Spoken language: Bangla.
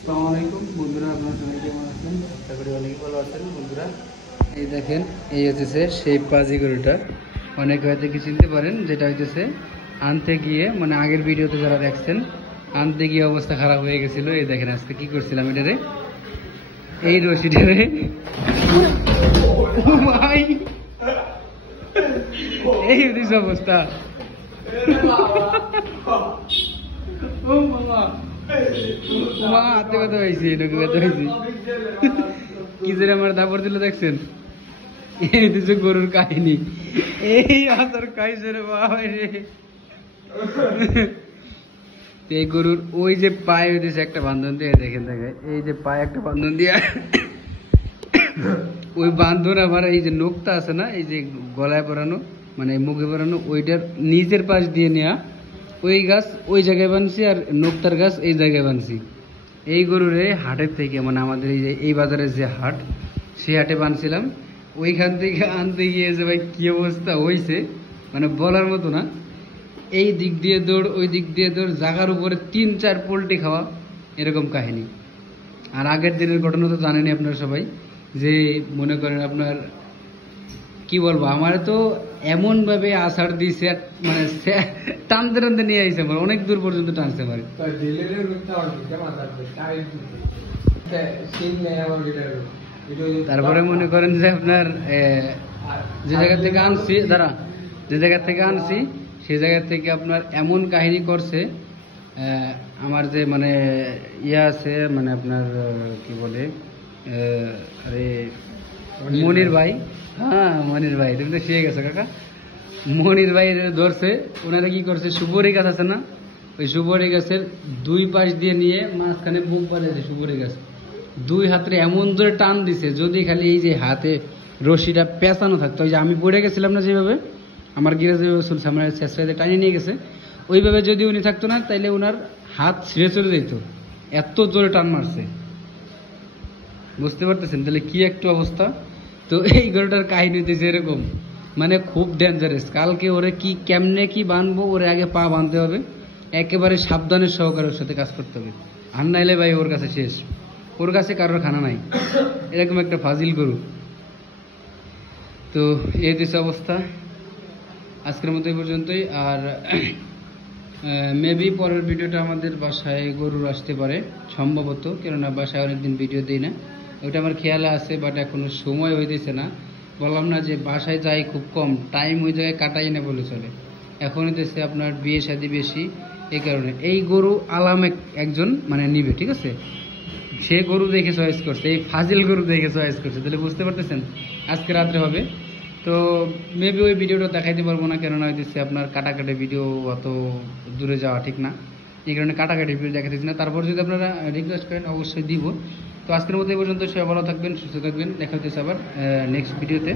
আসসালামু আলাইকুম বন্ধুরা, আপনারা সবাই কেমন আছেন? আশা করি অনেক ভালো আছেন বন্ধুরা। এই দেখেন, এই হচ্ছে সেই পাজি গরুটা। অনেকে হয়তো কি চিনতে পারেন, যেটা হইতেছে আনতে গিয়ে, মানে আগের ভিডিওতে যারা দেখছেন, আনতে গিয়ে অবস্থা খারাপ হয়ে গেছিল। এই দেখেন আজকে কি করছিলাম এটারে, এই রশিটারে ভাই, এই হচ্ছে অবস্থা। ও মামা, মা হাতে কথা হয়েছি, লোকে কথা হয়েছি, কি যে আমার দাপড় দিল দেখছেন। এই হচ্ছে গরুর কাহিনী, এই আসার খাইছে রে বাবা রে। এই গরুর ওই যে পায়ে হইতেছে একটা বান্ধন দিয়ে, দেখেন দেখে, এই যে পায়ে একটা বান্ধন দিয়ে, ওই বান্ধন আবার এই যে নখটা আছে না, এই যে গলায় পরানো, মানে মুখে পরানো, ওইটার নিচের পাশ দিয়ে নেওয়া, ওই গাছ ওই জায়গায় বানছি, আর নকটার গাছ এই জায়গায় বানছি। এই গরুরে হাটের থেকে, মানে আমাদের এই যে এই বাজারের যে হাট, সেই হাটে বানছিলাম। ওইখান থেকে আনতে গিয়ে যে ভাই কি অবস্থা হয়েছে, মানে বলার মতো না। এই দিক দিয়ে দৌড়, ওই দিক দিয়ে দৌড়, জাগার উপরে 3-4 পোল্ট্রি খাওয়া, এরকম কাহিনী। আর আগের দিনের ঘটনা তো জানেনই আপনারা সবাই, যে মনে করেন আপনার কি বলবো, আমার তো এমন ভাবে আষাঢ় দিয়েছে, মানে টানতে টানতে নিয়ে আইসে, আমার অনেক দূর পর্যন্ত টানছে আমার। তারপরে মনে করেন যে আপনার যে জায়গা থেকে আনছি, যে জায়গা থেকে আনছি সেই জায়গা থেকে আপনার এমন কাহিনী করছে, আমার যে মানে ইয়ে আছে, মানে আপনার কি বলে, আরে মনির ভাই, হ্যাঁ মনির ভাই, তুমি তো শিখে গেছো কাকা। মনির ভাই ধরছে, ওনারা কি করছে, সুপারি গাছ আছে না, ওই সুপারি গাছের 2 পাশ দিয়ে নিয়ে মাঝখানে বুক বাজাইছে সুপারি গাছ, 2 হাতে এমন ধরে টান দিছে, যদি খালি এই যে হাতে রশিটা পেঁচানো থাকতো, ওই যে আমি পড়ে গেছিলাম না যেভাবে, আমার গিরে যেভাবে চলছে, আমার শেষরাতে টানিয়ে নিয়ে গেছে, ওইভাবে যদি উনি থাকতো না, তাইলে ওনার হাত ছিঁড়ে চলে যেত, এত জোরে টান মারছে। বুঝতে পারতেছেন তাহলে কি একটা অবস্থা। তো এই গরুটার কাহিনী হইতেছে এরকম, মানে খুব ডেঞ্জারাস। কালকে ওরে কি কেমনে কি বাঁধবো, ওরে আগে পা বাঁধতে হবে, একেবারে সাবধানের সহকারে ওর সাথে কাজ করতে হবে, আর নাইলে ভাই ওর কাছে শেষ, ওর কাছে কারোর খানা নাই, এরকম একটা ফাজিল গরু। তো এই হচ্ছে অবস্থা, আজকের মতো এই পর্যন্তই। আর মেবি পরের ভিডিওটা আমাদের বাসায় গরুর আসতে পারে সম্ভবত, কেননা বাসায় অনেকদিন ভিডিও দিই না, ওইটা আমার খেয়ালে আছে, বাট এখনো সময় হইতেছে না। বললাম না যে বাসায় যাই খুব কম, টাইম ওই জায়গায় কাটাই না বলে চলে। এখন হইতেছে আপনার বিয়ে শাদী বেশি, এই কারণে। এই গরু আলাম একজন মানে নিবে, ঠিক আছে, সে গরু দেখে চয়েস করছে, এই ফাজিল গরু দেখে চয়েস করছে, তাহলে বুঝতে পারতেছেন আজকে রাত্রে হবে। তো মেবি ওই ভিডিওটা দেখাইতে পারবো না, কেননা হইতেছে আপনার কাটাকাটি ভিডিও, অত দূরে যাওয়া ঠিক না, এই কারণে কাটাকাটি ভিডিও দেখাতেছি না। তারপর যদি আপনারা রিকোয়েস্ট করেন অবশ্যই দিব। তো আজকের মতো এই পর্যন্ত, সবাই ভালো থাকবেন, সুস্থ থাকবেন, দেখা হচ্ছে আবার নেক্সট ভিডিওতে।